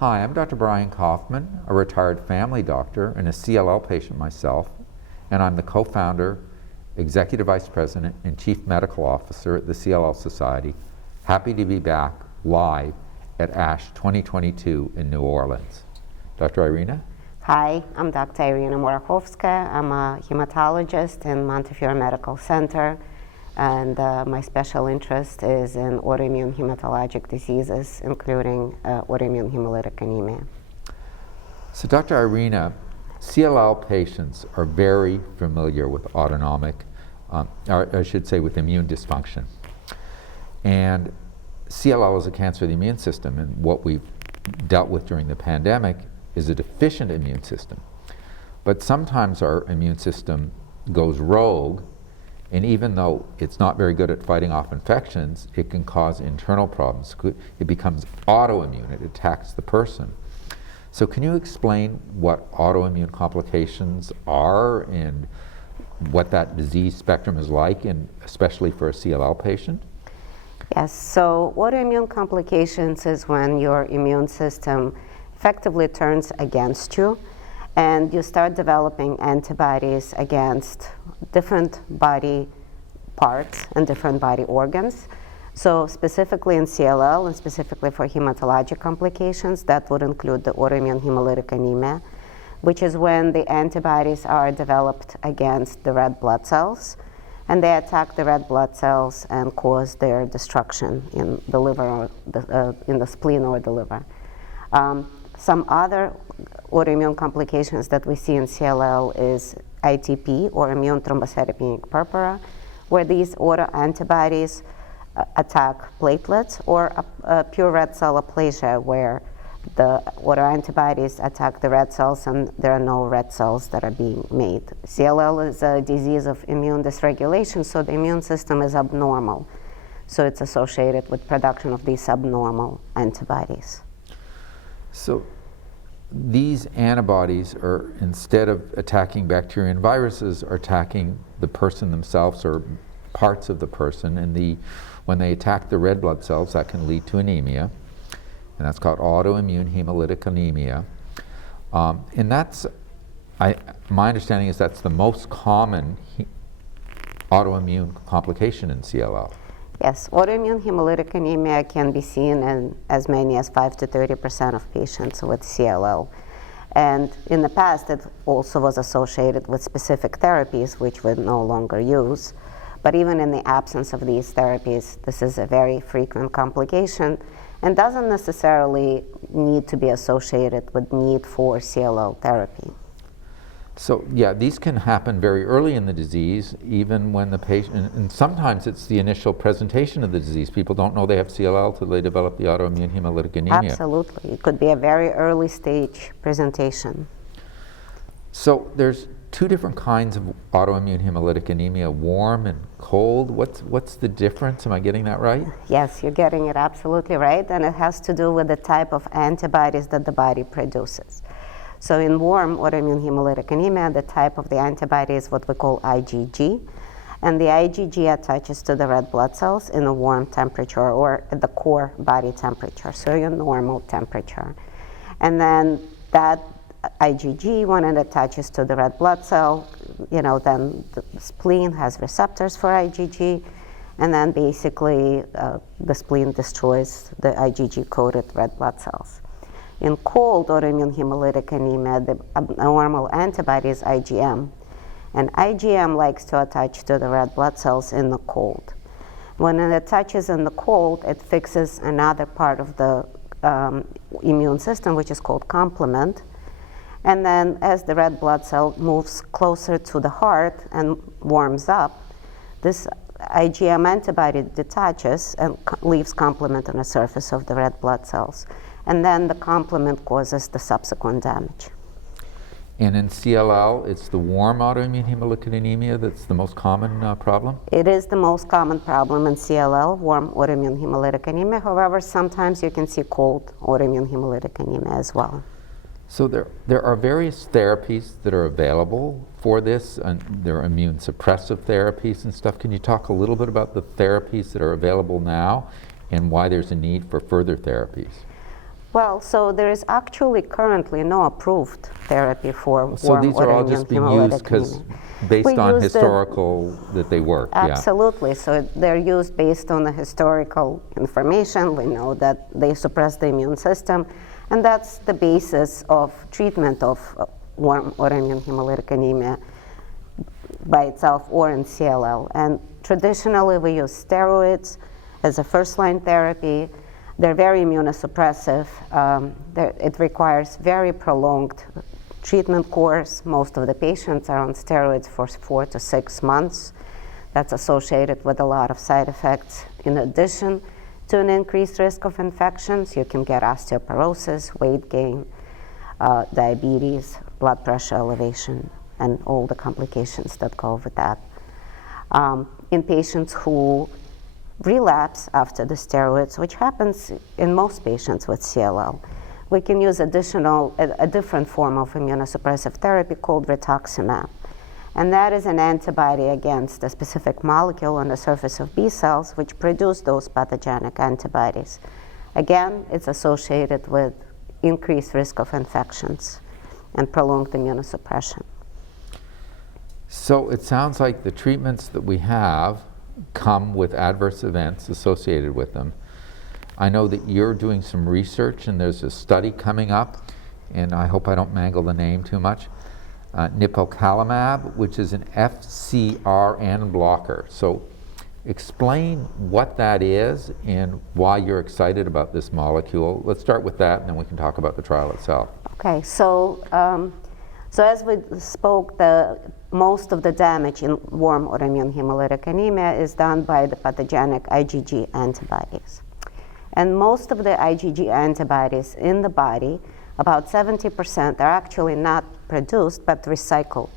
Hi, I'm Dr. Brian Kaufman, a retired family doctor and a CLL patient myself, and I'm the co-founder, Executive Vice President, and Chief Medical Officer at the CLL Society. Happy to be back live at ASH 2022 in New Orleans. Dr. Irina? Hi, I'm Dr. Irina Murakhovskaya. I'm a hematologist in Montefiore Medical Center, and my special interest is in autoimmune hematologic diseases, including autoimmune hemolytic anemia. So Dr. Irina, CLL patients are very familiar with autonomic, or I should say with immune dysfunction. And CLL is a cancer of the immune system, and what we've dealt with during the pandemic is a deficient immune system. But sometimes our immune system goes rogue, and even though it's not very good at fighting off infections, it can cause internal problems. It becomes autoimmune, it attacks the person. So can you explain what autoimmune complications are and what that disease spectrum is like, and especially for a CLL patient? Yes, so autoimmune complications is when your immune system effectively turns against you, and you start developing antibodies against different body parts and different body organs. So specifically in CLL, and specifically for hematologic complications, that would include the autoimmune hemolytic anemia, which is when the antibodies are developed against the red blood cells, and they attack the red blood cells and cause their destruction in the liver, or in the spleen or the liver. Some other autoimmune complications that we see in CLL is ITP, or immune thrombocytopenic purpura, where these autoantibodies attack platelets, or pure red cell aplasia, where the autoantibodies attack the red cells and there are no red cells that are being made. CLL is a disease of immune dysregulation, so the immune system is abnormal. So it's associated with production of these abnormal antibodies. So these antibodies are, instead of attacking bacteria and viruses, are attacking the person themselves or parts of the person, and when they attack the red blood cells, that can lead to anemia, and that's called autoimmune hemolytic anemia. And that's, my understanding is that's the most common autoimmune complication in CLL. Yes, autoimmune hemolytic anemia can be seen in as many as 5 to 30% of patients with CLL. And in the past, it also was associated with specific therapies, which we no longer use. But even in the absence of these therapies, this is a very frequent complication and doesn't necessarily need to be associated with need for CLL therapy. So yeah, these can happen very early in the disease, even when the patient, and sometimes it's the initial presentation of the disease. People don't know they have CLL till they develop the autoimmune hemolytic anemia. Absolutely, it could be a very early stage presentation. So there's two different kinds of autoimmune hemolytic anemia, warm and cold. What's the difference? Am I getting that right? Yes, you're getting it absolutely right, and it has to do with the type of antibodies that the body produces. So in warm autoimmune hemolytic anemia, the type of the antibody is what we call IgG, and the IgG attaches to the red blood cells in a warm temperature, or at the core body temperature, so your normal temperature. And then that IgG, when it attaches to the red blood cell, then the spleen has receptors for IgG, and then basically the spleen destroys the IgG-coated red blood cells. In cold autoimmune hemolytic anemia, the abnormal antibody is IgM, and IgM likes to attach to the red blood cells in the cold. When it attaches in the cold, it fixes another part of the immune system, which is called complement. And then as the red blood cell moves closer to the heart and warms up, this IgM antibody detaches and leaves complement on the surface of the red blood cells. And then the complement causes the subsequent damage. And in CLL, it's the warm autoimmune hemolytic anemia that's the most common problem? It is the most common problem in CLL, warm autoimmune hemolytic anemia. However, sometimes you can see cold autoimmune hemolytic anemia as well. So there are various therapies that are available for this, and there are immune suppressive therapies and stuff. Can you talk a little bit about the therapies that are available now and why there's a need for further therapies? Well, so there is actually currently no approved therapy for So warm these are all autoimmune just being hemolytic used because anemia. based We on use the- historical that they work. Yeah. Absolutely. So they're used based on the historical information. We know that they suppress the immune system, and that's the basis of treatment of warm autoimmune hemolytic anemia by itself or in CLL. And traditionally, we use steroids as a first-line therapy. They're very immunosuppressive. It requires very prolonged treatment course. Most of the patients are on steroids for 4 to 6 months. That's associated with a lot of side effects. In addition to an increased risk of infections, you can get osteoporosis, weight gain, diabetes, blood pressure elevation, and all the complications that go with that. In patients who relapse after the steroids, which happens in most patients with CLL, we can use a different form of immunosuppressive therapy called rituximab. And that is an antibody against a specific molecule on the surface of B cells which produce those pathogenic antibodies. Again, it's associated with increased risk of infections and prolonged immunosuppression. So it sounds like the treatments that we have come with adverse events associated with them. I know that you're doing some research and there's a study coming up, and I hope I don't mangle the name too much, nipocalimab, which is an FcRn blocker. So explain what that is and why you're excited about this molecule. Let's start with that and then we can talk about the trial itself. Okay, so as we spoke, most of the damage in warm autoimmune hemolytic anemia is done by the pathogenic IgG antibodies. And most of the IgG antibodies in the body, about 70%, are actually not produced but recycled.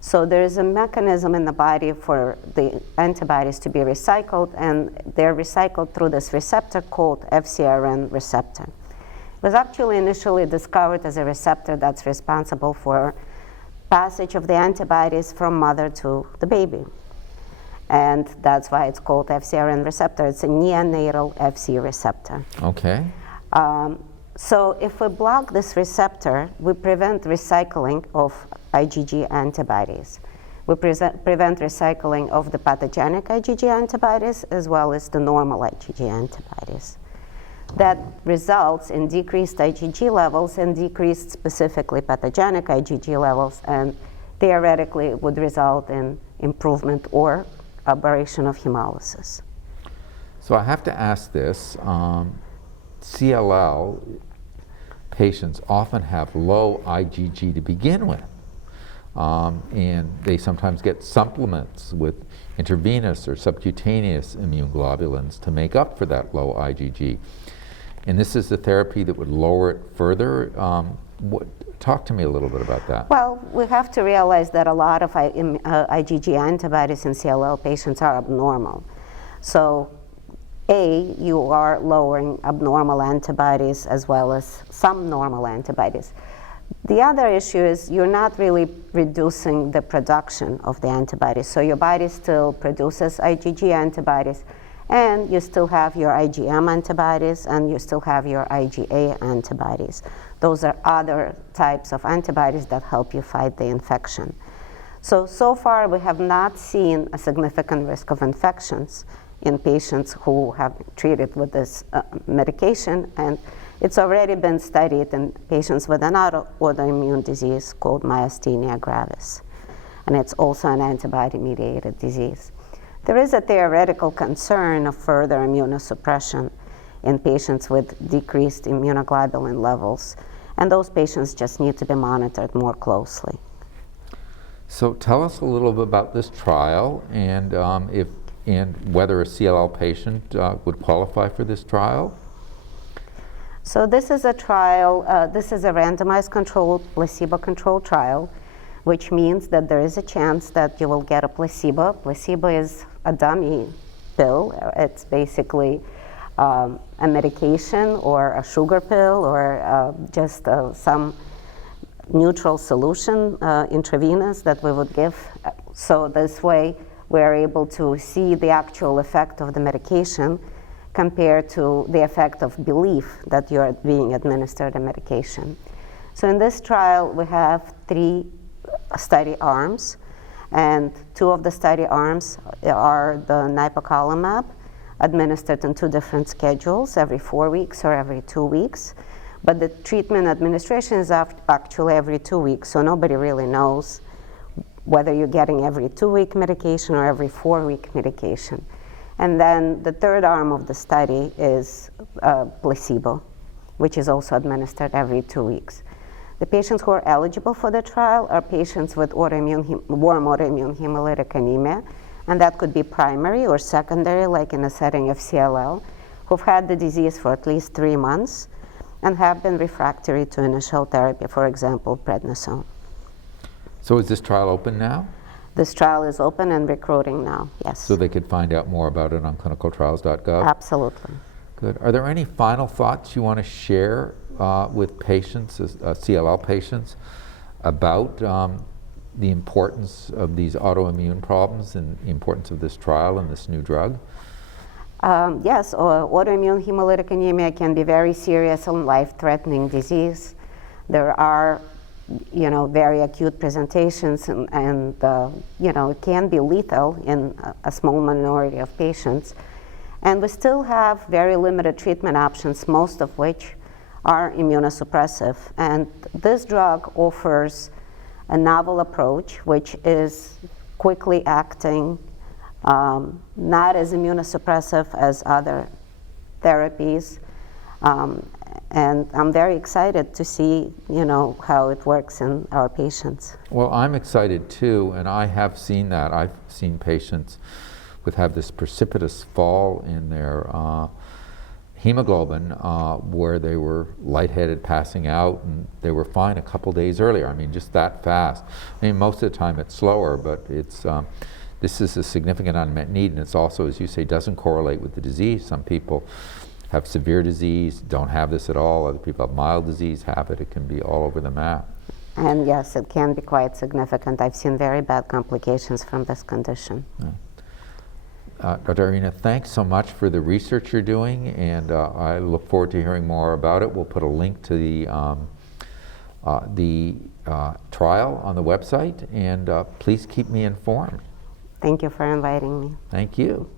So there is a mechanism in the body for the antibodies to be recycled, and they're recycled through this receptor called FcRn receptor. It was actually initially discovered as a receptor that's responsible for passage of the antibodies from mother to the baby. And that's why it's called FcRn receptor. It's a neonatal Fc receptor. Okay. So if we block this receptor, we prevent recycling of IgG antibodies. We prevent recycling of the pathogenic IgG antibodies as well as the normal IgG antibodies. That results in decreased IgG levels and decreased specifically pathogenic IgG levels, and theoretically it would result in improvement or aberration of hemolysis. So I have to ask this, CLL patients often have low IgG to begin with, and they sometimes get supplements with intravenous or subcutaneous immune globulins to make up for that low IgG. And this is the therapy that would lower it further. Talk to me a little bit about that. Well, we have to realize that a lot of IgG antibodies in CLL patients are abnormal. So, you are lowering abnormal antibodies as well as some normal antibodies. The other issue is you're not really reducing the production of the antibodies. So your body still produces IgG antibodies, and you still have your IgM antibodies, and you still have your IgA antibodies. Those are other types of antibodies that help you fight the infection. So far we have not seen a significant risk of infections in patients who have treated with this medication, and it's already been studied in patients with another autoimmune disease called myasthenia gravis, and it's also an antibody-mediated disease. There is a theoretical concern of further immunosuppression in patients with decreased immunoglobulin levels, and those patients just need to be monitored more closely. So tell us a little bit about this trial and whether a CLL patient would qualify for this trial. So this is a trial, this is a randomized controlled, placebo-controlled trial, which means that there is a chance that you will get a placebo. Placebo is a dummy pill. It's basically a medication or a sugar pill or just some neutral solution, intravenous, that we would give. So this way we're able to see the actual effect of the medication compared to the effect of belief that you are being administered a medication. So in this trial, we have 3 study arms, and 2 of the study arms are the nipocalimab, administered in 2 different schedules, every 4 weeks or every 2 weeks. But the treatment administration is actually every 2 weeks, so nobody really knows whether you're getting every 2-week medication or every 4-week medication. And then the 3rd arm of the study is placebo, which is also administered every 2 weeks. The patients who are eligible for the trial are patients with warm autoimmune hemolytic anemia, and that could be primary or secondary, like in a setting of CLL, who've had the disease for at least 3 months and have been refractory to initial therapy, for example, prednisone. So is this trial open now? This trial is open and recruiting now, yes. So they could find out more about it on clinicaltrials.gov? Absolutely. Good. Are there any final thoughts you want to share with patients, CLL patients, about the importance of these autoimmune problems and the importance of this trial and this new drug? Yes, autoimmune hemolytic anemia can be very serious and life-threatening disease. There are, very acute presentations, and it can be lethal in a small minority of patients. And we still have very limited treatment options, most of which are immunosuppressive. And this drug offers a novel approach, which is quickly acting, not as immunosuppressive as other therapies. And I'm very excited to see, how it works in our patients. Well, I'm excited too, and I have seen that. I've seen patients have this precipitous fall in their hemoglobin where they were lightheaded, passing out, and they were fine a couple days earlier. I mean, just that fast. I mean, most of the time it's slower, but it's this is a significant unmet need, and it's also, as you say, doesn't correlate with the disease. Some people have severe disease, don't have this at all. Other people have mild disease, have it. It can be all over the map. And yes, it can be quite significant. I've seen very bad complications from this condition. Yeah. Dr. Irina, thanks so much for the research you're doing, and I look forward to hearing more about it. We'll put a link to the trial on the website, and please keep me informed. Thank you for inviting me. Thank you.